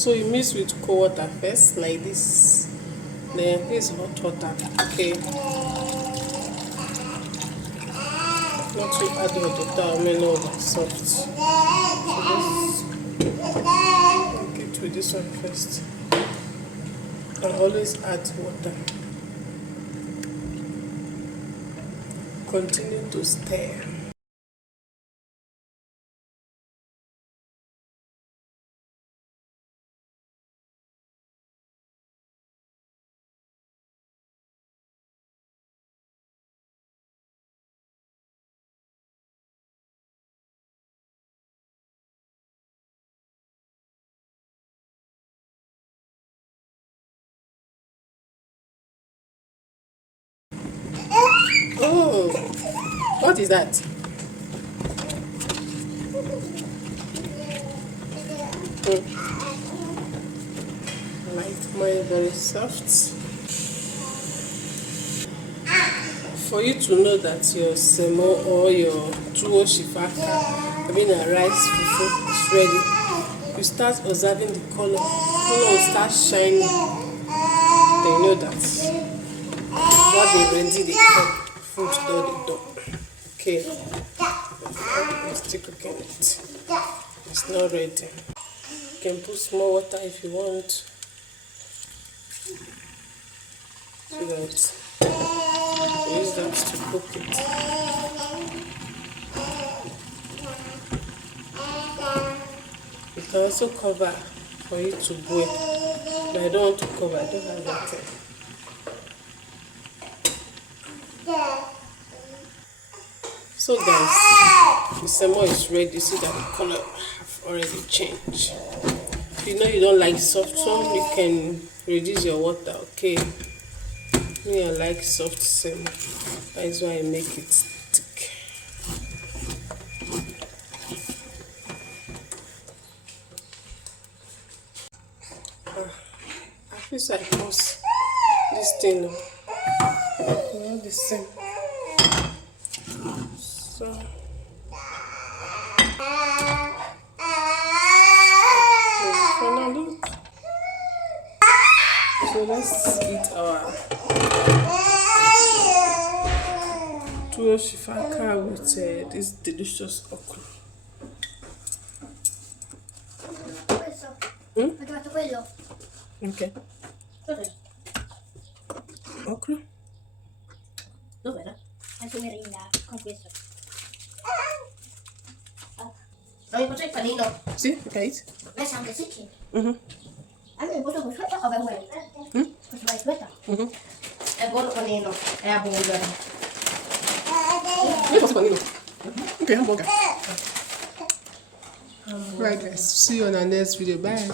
So you mix with cold water first, like this. Then this hot water. Okay. Not too add hot water, I mean over soft. So just make it with this one first. And always add water. Continue to stir. Oh, what is that? Like mine, very soft. For you to know that your semo or your tuwo shifaka, I mean a rice fufu is ready, you start observing the color. Color will start shining. Then you know that what they ready the food door the door. Okay. I'm still cooking it. It's not ready. You can put small water if you want. So that use that to cook it. You can also cover for it to boil. But I don't want to cover, I don't have that time. So guys, the semo is ready. You see that the color have already changed. If you know you don't like soft one, you can reduce your water, okay? Me, I like soft semo. That is why I make it thick. I feel like I pause this thing now. Not the same. So look. So let's eat our tuwo shifaka with this delicious okra. Okay. Okra? Dov'era? Anche merenda con questo. Non mi faccio il panino? Sì, ok. Messo anche secchi? Allora mi faccio questo o vai questo? Questo vai questo? È buono panino, è a burger. Io posso panino. Ok, hamburger. Right guys, see you on our next video. Bye.